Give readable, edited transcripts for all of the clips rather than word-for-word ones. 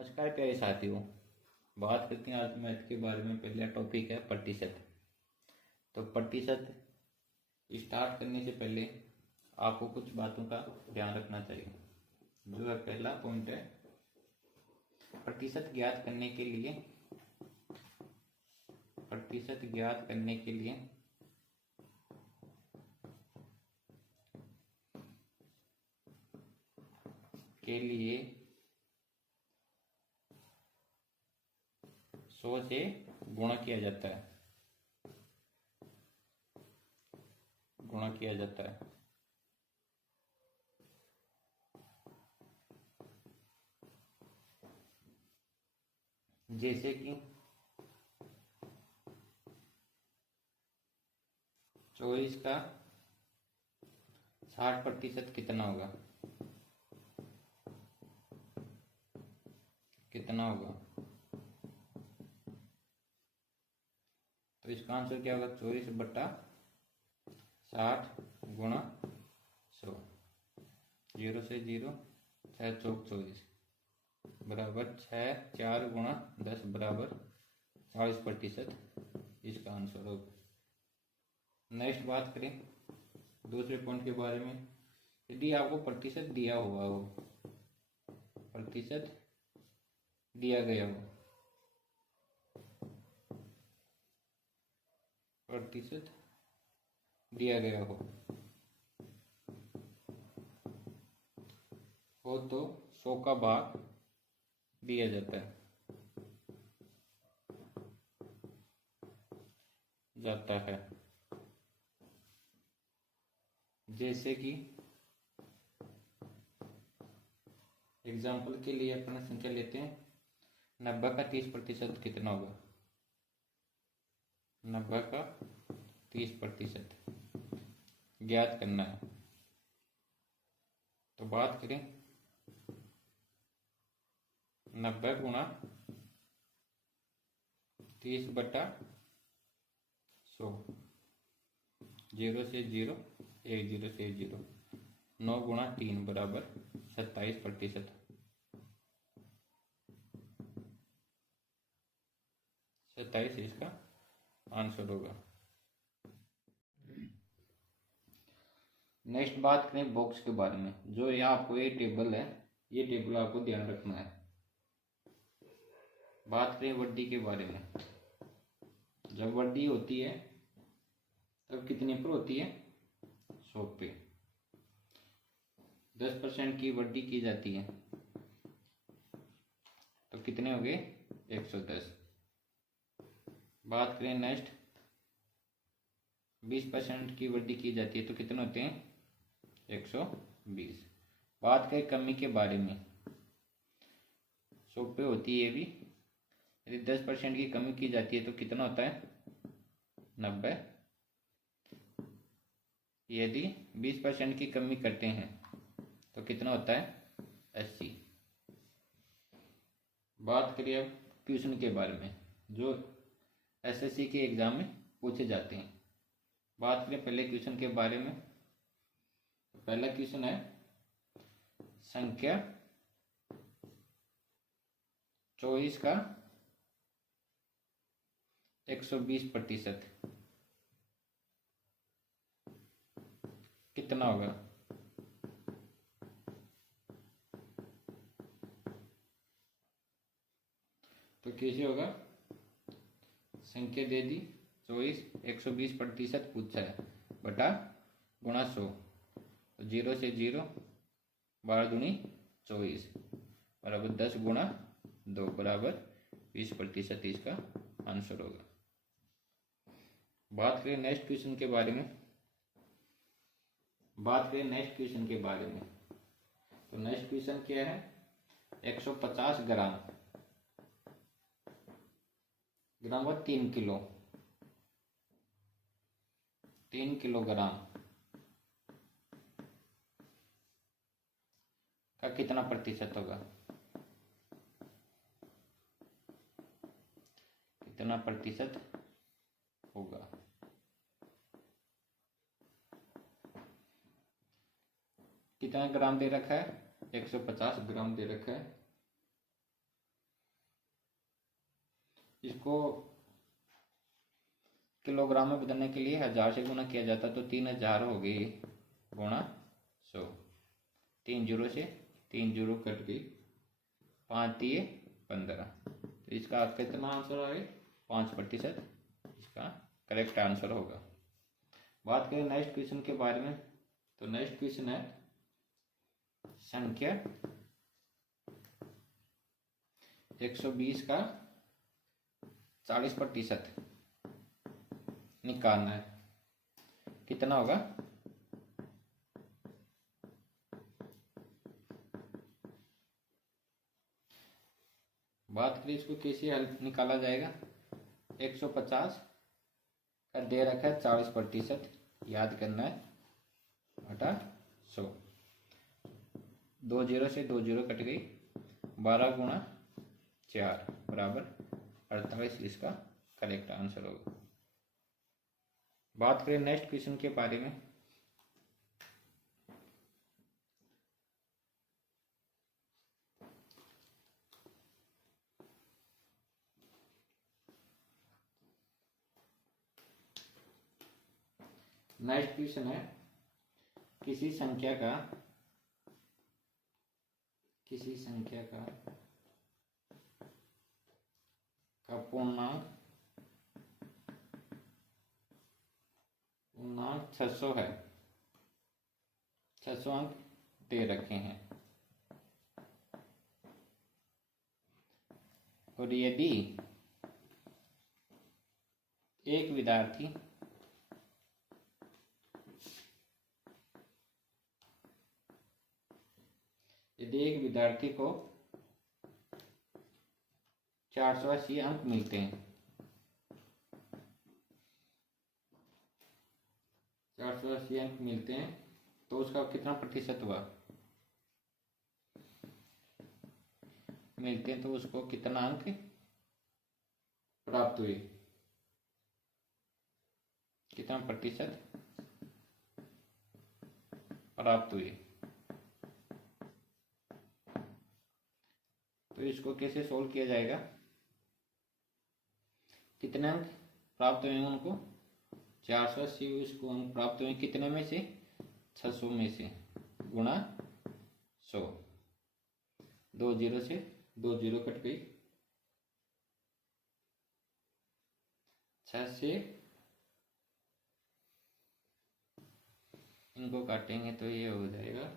नमस्कार प्यारे साथियों। बात करते हैं आज मैथ के बारे में। पहला टॉपिक है प्रतिशत। तो प्रतिशत स्टार्ट करने से पहले आपको कुछ बातों का ध्यान रखना चाहिए। जो है पहला पॉइंट है, प्रतिशत ज्ञात करने के लिए के लिए 100 से गुणा किया जाता है। जैसे कि 24 का 60% कितना होगा? तो इसका आंसर क्या होगा? 24/60 गुणा 100। 0 से 0, 6 चौक 24 बराबर 6, 4 गुणा 10 बराबर 40%। इसका आंसर होगा। नेक्स्ट बात करें दूसरे पॉइंट के बारे में। यदि आपको प्रतिशत दिया हुआ हो, प्रतिशत दिया गया हो, तो 100 का भाग दिया जाता है। जैसे कि एग्जाम्पल के लिए अपना संख्या लेते हैं। 90 का 30% कितना होगा? 90 का 30% ज्ञात करना है। तो बात करें 90 गुणा 30/100। 0 से 0, 1 0 से 0, 9 गुणा 3 बराबर 27%। 27 इसका आंसर होगा। नेक्स्ट बात करें बॉक्स के बारे में। जो यहाँ आपको ये टेबल है, ये टेबल आपको ध्यान रखना है। बात करें वड्डी के बारे में। जब वड्डी होती है तब कितने पर होती है? 100 पे। 10% की वड्डी की जाती है तो कितने हो गए? 110। बात करें नेक्स्ट 20% की वड्डी की जाती है तो कितने होते हैं? 120। बात करें कमी के बारे में। 100 पे होती है ये भी। यदि 10% की कमी की जाती है तो कितना होता है? 90। यदि 20% की कमी करते हैं तो कितना होता है? 80। बात करिए अब क्वेश्चन के बारे में जो एसएससी के एग्जाम में पूछे जाते हैं। बात करें पहले क्वेश्चन के बारे में। पहला क्वेश्चन है, संख्या 24 का 120% कितना होगा? तो कैसे होगा? संख्या दे दी 24, 120% पूछा है बटा गुणा 100। तो 0 से 0, 12 दूनी 24 बराबर 10 गुणा 2 बराबर 20%। इसका आंसर होगा। बात करें नेक्स्ट क्वेश्चन के बारे में। तो नेक्स्ट क्वेश्चन क्या है? 150 ग्राम व 3 किलो 3 किलोग्राम का कितना प्रतिशत होगा? कितना प्रतिशत होगा? कितना ग्राम दे रखा है? 150 ग्राम दे रखा है। इसको किलोग्राम में बदलने के लिए 1000 से गुना किया जाता, तो 3000 हो गई गुणा 100। 3 जीरो से 3 जीरो कट गई, 5 दिए 15। तो इसका कितना आंसर आए? 5% इसका करेक्ट आंसर होगा। बात करें नेक्स्ट क्वेश्चन के बारे में, तो नेक्स्ट क्वेश्चन है संख्या 120 का 40% निकालना है। कितना होगा? बात करें इसको कैसे हल निकाला जाएगा। 150 का दे रखा है 40%, याद करना है, बटा 100। 2 जीरो से 2 जीरो कट गई, 12 गुणा 4 बराबर 48 इसका करेक्ट आंसर होगा। बात करें नेक्स्ट क्वेश्चन के बारे में, नेक्स्ट क्वेश्चन है किसी संख्या का पूर्णांक 600 है। 600 अंक दे रखे हैं, और यदि एक विद्यार्थी को 480 अंक मिलते हैं, 480 अंक मिलते हैं, तो उसका कितना प्रतिशत हुआ? मिलते हैं तो उसको कितना अंक प्राप्त हुए? कितना प्रतिशत प्राप्त हुए? तो इसको कैसे सोल्व किया जाएगा? कितने अंक प्राप्त हुए उनको? 480 उसको अंक प्राप्त हुए कितने में से? 600 में से, गुणा 100। 2 जीरो से 2 जीरो कट गई, 6 से इनको काटेंगे तो ये हो जाएगा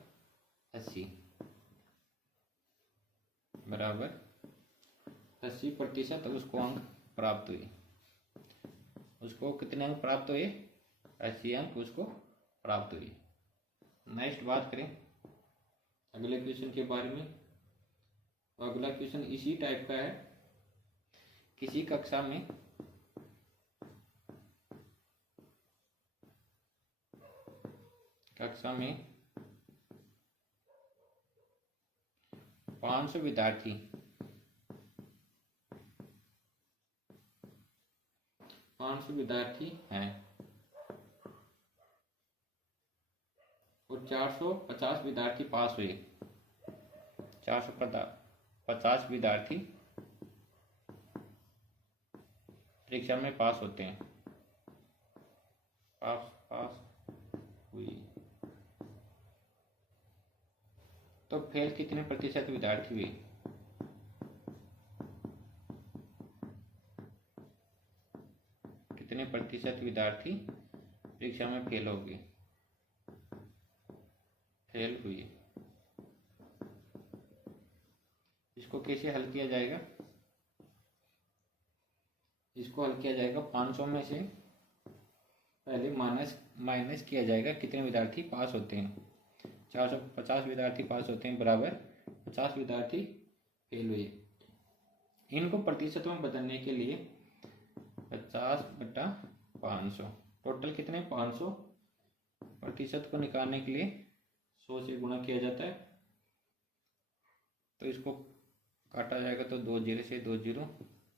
80 बराबर 80% उसको अंक प्राप्त हुए। उसको कितने अंक प्राप्त हुए? 80 अंक उसको प्राप्त हुए। नेक्स्ट बात करें अगले क्वेश्चन के बारे में, तो अगला क्वेश्चन इसी टाइप का है। किसी कक्षा में कक्षा में 500 विद्यार्थी हैं और 450 विद्यार्थी पास हुए। 450 विद्यार्थी परीक्षा में पास होते हैं, पास हुई, तो फेल कितने प्रतिशत विद्यार्थी हुए? कितने प्रतिशत विद्यार्थी परीक्षा में फेल हो गए, फेल हुए? इसको कैसे हल किया जाएगा? इसको हल किया जाएगा 500 में से पहले माइनस किया जाएगा कितने विद्यार्थी पास होते हैं। 450 विद्यार्थी पास होते हैं बराबर 50 विद्यार्थी फेल हुए। इनको प्रतिशत में बदलने के लिए 50/500, टोटल कितने? 500। प्रतिशत को निकालने के लिए 100 से गुणा किया जाता है, तो इसको काटा जाएगा तो 2 जीरो से 2 जीरो,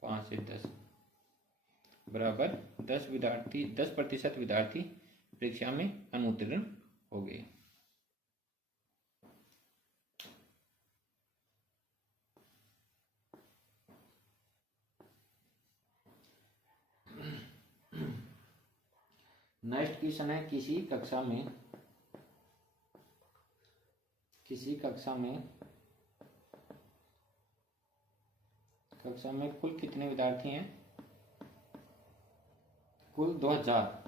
5 से 10 बराबर 10% विद्यार्थी परीक्षा में अनुत्तीर्ण हो गए। नेक्स्ट क्वेश्चन है किसी कक्षा में कुल कितने विद्यार्थी हैं? कुल 2000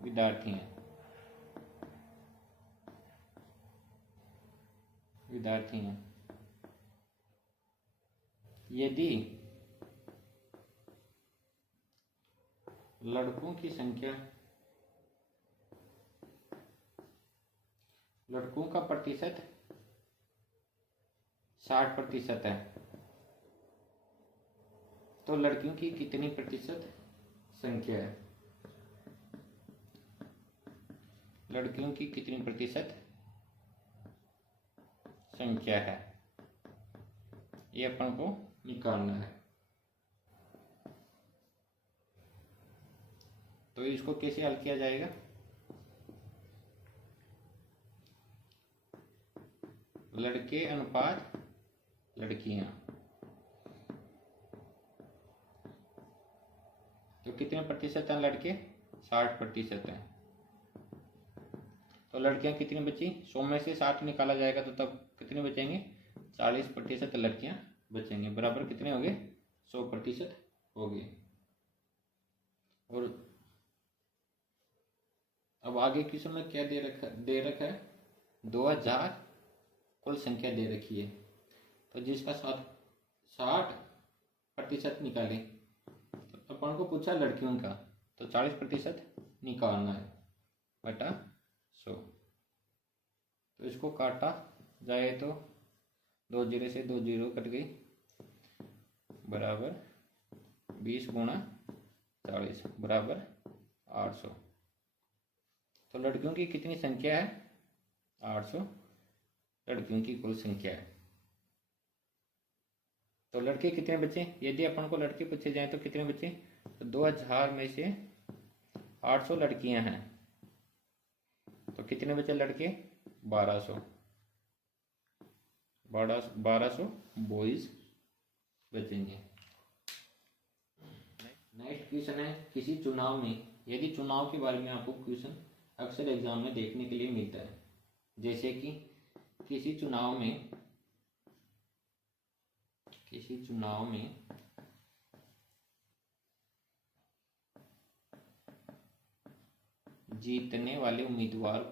विद्यार्थी हैं। यदि लड़कों का प्रतिशत 60% है, तो लड़कियों की कितनी प्रतिशत संख्या है? लड़कियों की कितनी प्रतिशत संख्या है, ये अपन को निकालना है। तो इसको कैसे हल किया जाएगा? लड़के अनुपात लड़कियां, तो कितने प्रतिशत हैं लड़के? 60% हैं। तो लड़कियां कितनी बची? 100 में से 60 निकाला जाएगा तो तब कितने बचेंगे? 40% लड़कियां बचेंगे, बराबर कितने हो गए? 100% हो गए। और अब आगे क्वेश्चन में क्या दे रखा है? 2000 कुल संख्या दे रखी है, तो जिसका 60% निकाले, तो अपन को पूछा लड़कियों का, तो 40% निकालना है बटा 100। तो इसको काटा जाए तो 2 जीरो से 2 जीरो कट गई, बराबर 20 गुणा 40 बराबर 800। तो लड़कियों की कितनी संख्या है? 800 लड़कियों की कुल संख्या है। तो लड़के कितने बचे? यदि अपन को लड़के पूछे जाए तो कितने बचे? तो 2000 में से 800 लड़कियां हैं, तो कितने बचे लड़के? 1200 बॉयज बचेंगे। नेक्स्ट क्वेश्चन है किसी चुनाव में, यदि चुनाव के बारे में आपको क्वेश्चन अक्सर एग्जाम में देखने के लिए मिलता है, जैसे कि किसी चुनाव में जीतने वाले उम्मीदवार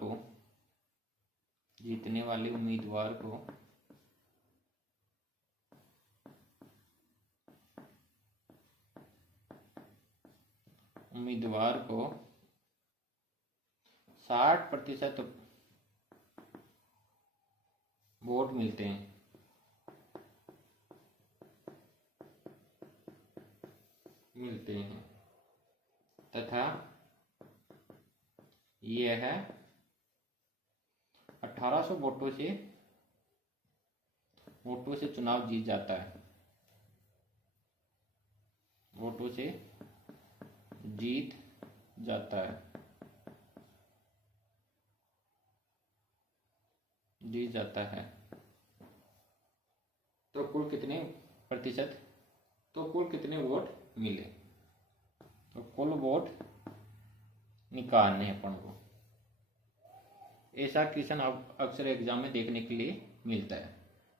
को 60% वोट मिलते हैं, तथा यह 1800 वोटों से चुनाव जीत जाता है। तो कुल कितने प्रतिशत, तो कुल कितने वोट मिले? तो कुल वोट निकालने हैं अपन को। ऐसा क्वेश्चन आप अक्सर एग्जाम में देखने के लिए मिलता है।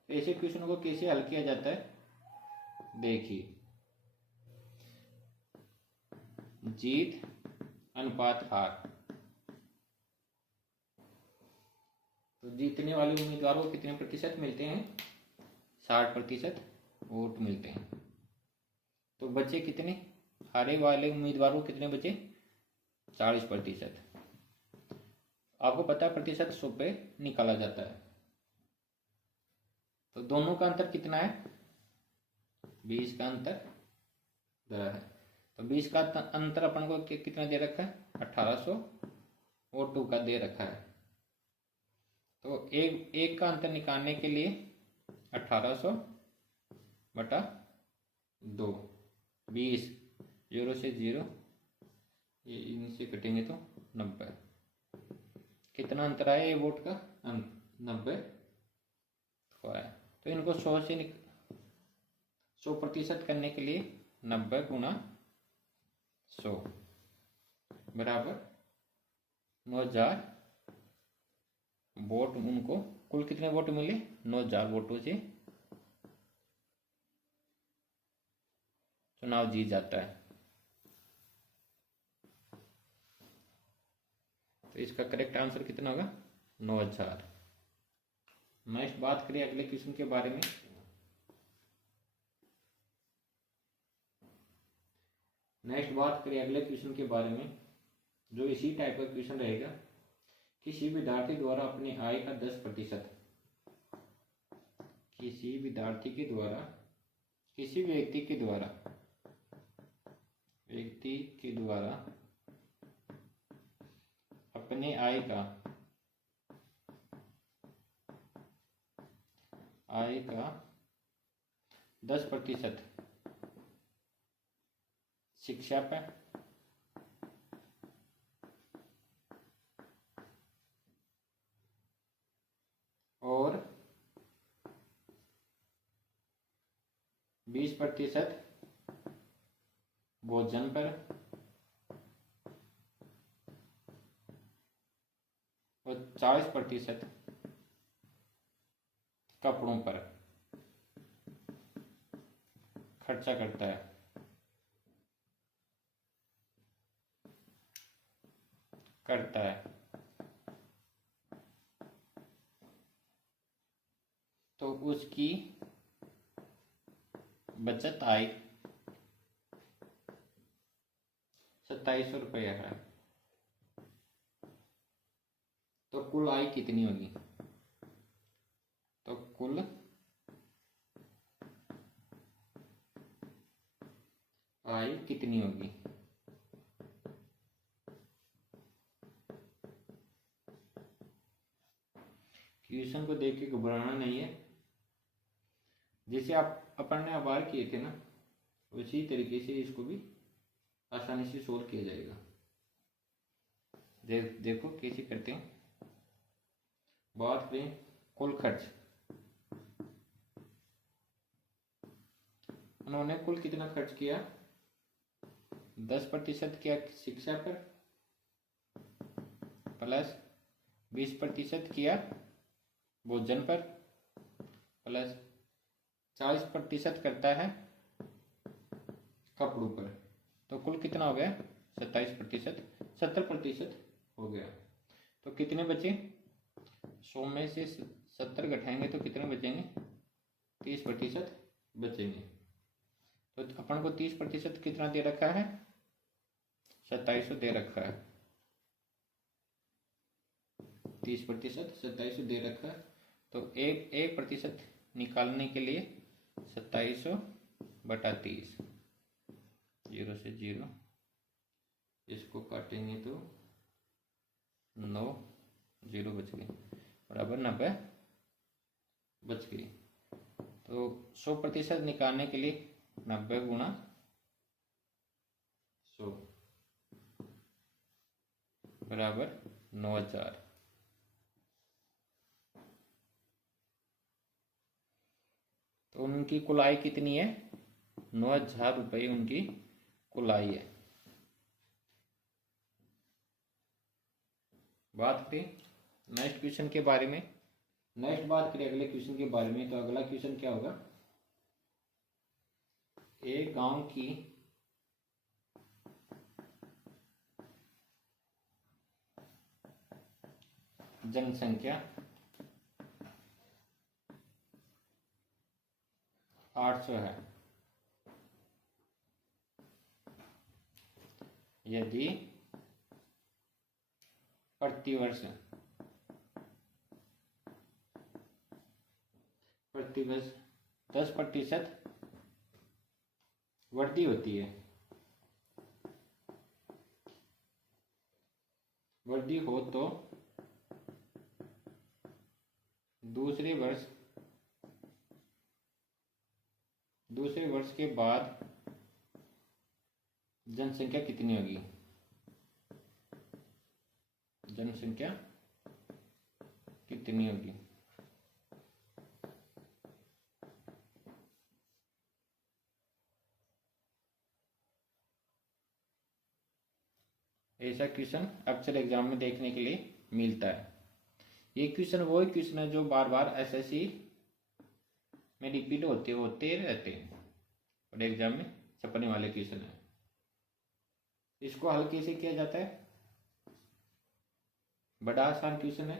तो ऐसे क्वेश्चन को कैसे हल किया जाता है? देखिए, जीत अनुपात हार, तो जीतने वाले उम्मीदवार को कितने प्रतिशत मिलते हैं? 60% वोट मिलते हैं। तो बचे कितने? हारे वाले उम्मीदवार को कितने बचे? 40%। आपको पता है प्रतिशत 100 पे निकाला जाता है, तो दोनों का अंतर कितना है? 20 का अंतर है। तो 20 का अंतर अपन को कितना दे रखा है? 1800 और 2 का दे रखा है। तो एक का अंतर निकालने के लिए 1800 बटा 2, 20 0 से 0, ये इनसे कटेंगे तो 90। कितना अंतर आया ये वोट का? 90 को आया। तो इनको 100% करने के लिए 90 गुणा 100 बराबर 9000 वोट। उनको कुल कितने वोट मिले? 9000 वोटों से चुनाव जीत जाता है। तो इसका करेक्ट आंसर कितना होगा? 9000। नेक्स्ट बात करें अगले क्वेश्चन के बारे में। जो इसी टाइप का क्वेश्चन रहेगा। किसी विद्यार्थी द्वारा अपनी आय का 10%, किसी विद्यार्थी के द्वारा, किसी व्यक्ति के द्वारा अपने आय का 10% शिक्षा पर और 20% भोजन पर और 40% कपड़ों पर खर्चा करता है। तो उसकी बचत आय 2700 रुपया है। तो कुल आय कितनी होगी? तो कुल आय कितनी होगी? क्वेश्चन को देख के घबराना नहीं है। जैसे आप अपन ने आभार किए थे ना, उसी तरीके से इसको भी आसानी से सोल्व किया जाएगा। देखो कैसे करते हैं। बात करें कुल खर्च, उन्होंने कुल कितना खर्च किया? 10% किया शिक्षा पर, प्लस 20% किया भोजन पर, प्लस 40% करता है कपड़ों पर। तो कुल कितना हो गया? 27%, 70% हो गया। तो कितने बचे? 100 में से 70 घटाएंगे तो कितने बचेंगे? 30% बचेंगे। तो अपन को 30% कितना दे रखा है? 2700 दे रखा है। 30% 2700 दे रखा है। तो 1% निकालने के लिए 2700 बटा 30, 0 से 0, इसको काटेंगे तो 9, 0 बच गई, बराबर 90 बच गई। तो 100% निकालने के लिए 90 गुणा 100 बराबर 9000। तो उनकी कुल आय कितनी है? 9000 रुपये उनकी कुल आय है। बात करें नेक्स्ट क्वेश्चन के बारे में। अगले क्वेश्चन के बारे में। तो अगला क्वेश्चन क्या होगा? एक गांव की जनसंख्या 800 है। यदि प्रतिवर्ष 10% वृद्धि होती है, वृद्धि हो तो दूसरे वर्ष के बाद जनसंख्या कितनी होगी? जनसंख्या कितनी होगी? ऐसा क्वेश्चन अक्सर एग्जाम में देखने के लिए मिलता है। ये क्वेश्चन वो ही क्वेश्चन है जो बार बार एसएससी में रिपीट होते रहते हैं और एग्जाम में छपने वाले क्वेश्चन है। इसको हल कैसे किया जाता है? बड़ा आसान क्वेश्चन है।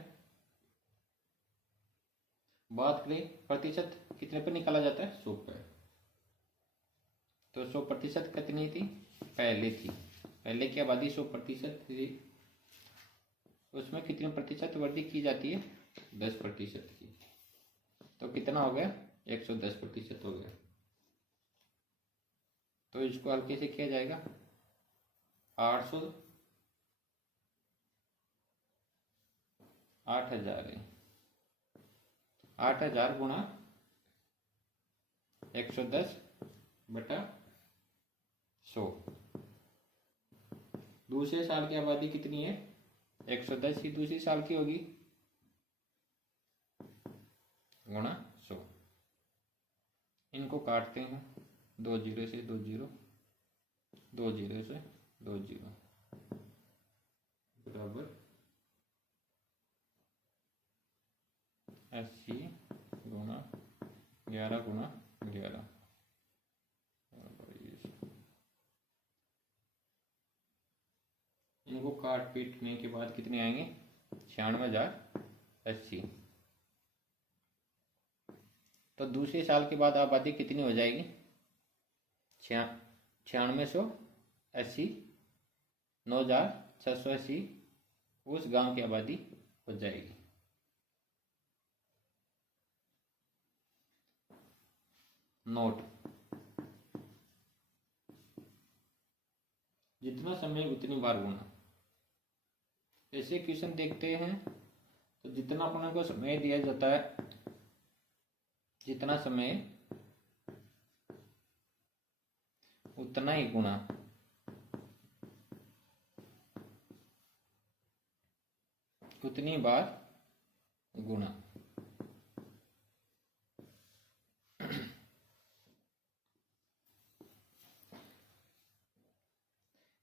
बात करें प्रतिशत कितने पर निकाला जाता है? 100 पर। तो 100% कितनी थी? पहले थी। पहले की आबादी 100% थी, उसमें कितने प्रतिशत वृद्धि की जाती है? 10% की। तो कितना हो गया? 110% हो गया। तो इसको हल कैसे किया जाएगा? 8,000 गुणा 110/100। दूसरे साल की आबादी कितनी है? 110 ही दूसरी साल की होगी, गुणा 100। इनको काटते हैं, 2 0 से 2 0, 2 0 से 2 0 बराबर 80 गुणा 11 गुणा 11। इनको काट पीटने के बाद कितने आएंगे? 96,080। तो दूसरे साल के बाद आबादी कितनी हो जाएगी? 9680, 9,680 उस गांव की आबादी हो जाएगी। नोट: जितना समय उतनी बार गुना। ऐसे क्वेश्चन देखते हैं तो जितना अपन को समय दिया जाता है, जितना समय उतना ही गुना। उतनी बार गुना।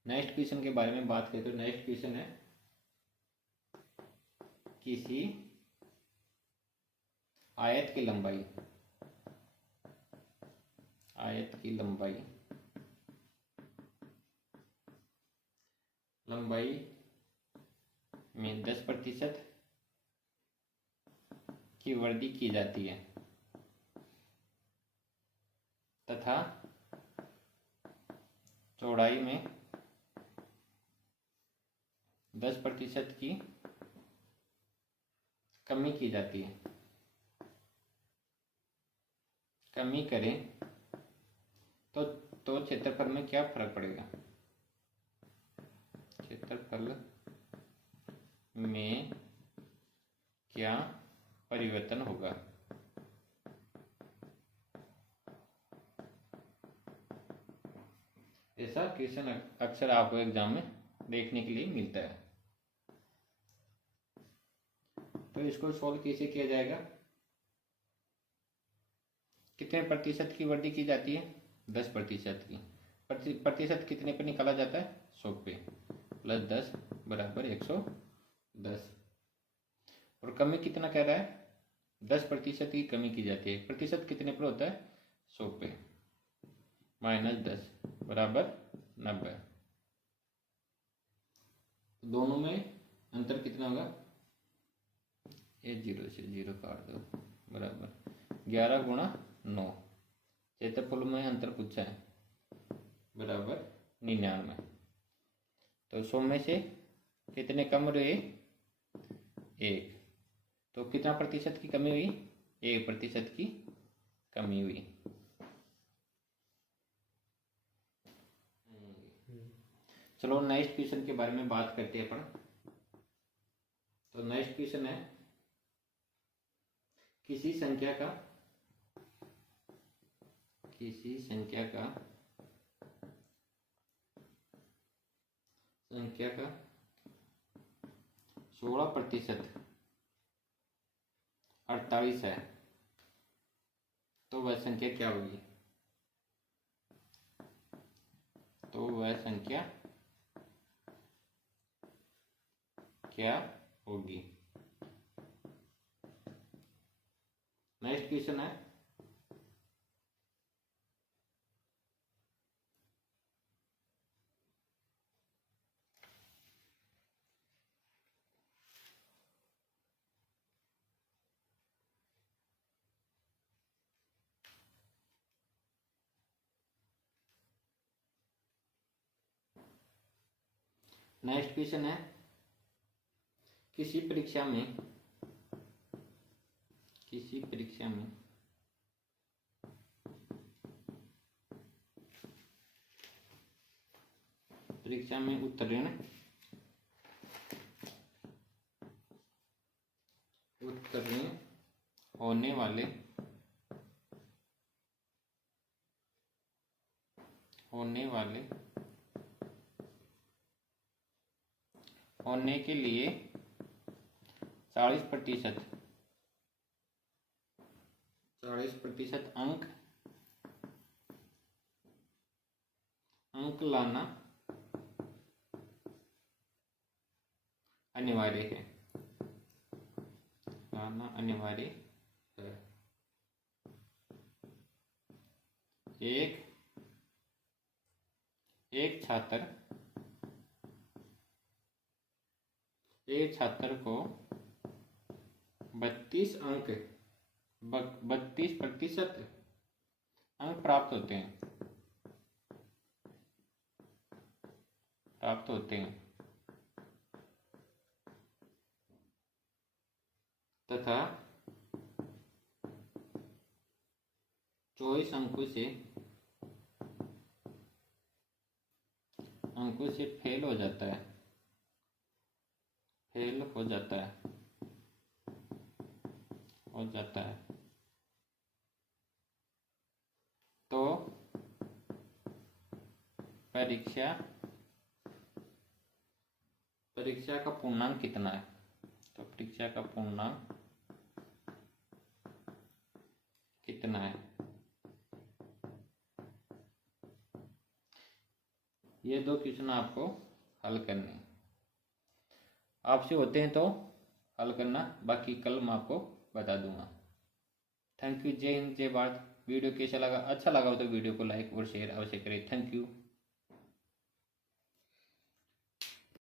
नेक्स्ट क्वेश्चन के बारे में बात करें तो नेक्स्ट क्वेश्चन है, किसी आयत की लंबाई में 10% की वृद्धि की जाती है तथा चौड़ाई में 10% की कमी की जाती है। कमी करें तो क्षेत्रफल में क्या फर्क पड़ेगा? क्षेत्रफल में क्या परिवर्तन होगा? ऐसा क्वेश्चन अक्सर आपको एग्जाम में देखने के लिए मिलता है। तो इसको सॉल्व कैसे किया जाएगा? कितने प्रतिशत की वृद्धि की जाती है? 10% की। प्रतिशत कितने पे निकाला जाता है? 100 पे। प्लस 10 बराबर 110। और कमी कितना कह रहा है? 10% की कमी की जाती है। प्रतिशत कितने पर होता है? 100 पे। माइनस 10 बराबर 90। दोनों में अंतर कितना होगा? ये 0 से 0 काट दो, बराबर 11 गुणा 9। क्षेत्रफल में अंतर पूछा है, बराबर 99। तो 100 में से कितने कम रहे? 1। तो कितना प्रतिशत की कमी हुई? 1% की कमी हुई। चलो नेक्स्ट क्वेश्चन के बारे में बात करते हैं अपन। तो नेक्स्ट क्वेश्चन है, किसी संख्या का 16% 48 है, तो वह संख्या क्या होगी? तो वह संख्या क्या होगी। नेक्स्ट क्वेश्चन है, किसी परीक्षा में उत्तीर्ण होने के लिए 40% अंक लाना अनिवार्य है। एक छात्र को 32% अंक प्राप्त होते हैं तथा 24 अंकों से फेल हो जाता है तो परीक्षा का पूर्णांक कितना है। तो परीक्षा का पूर्णांक कितना है, ये 2 क्वेश्चन आपको हल करने हैं। आपसे होते हैं तो हल करना, बाकी कल मैं आपको बता दूंगा। Thank you. जय हिंद, जय भारत। वीडियो कैसा लगा, अच्छा लगा हो तो वीडियो को लाइक और शेयर अवश्य करें। Thank you.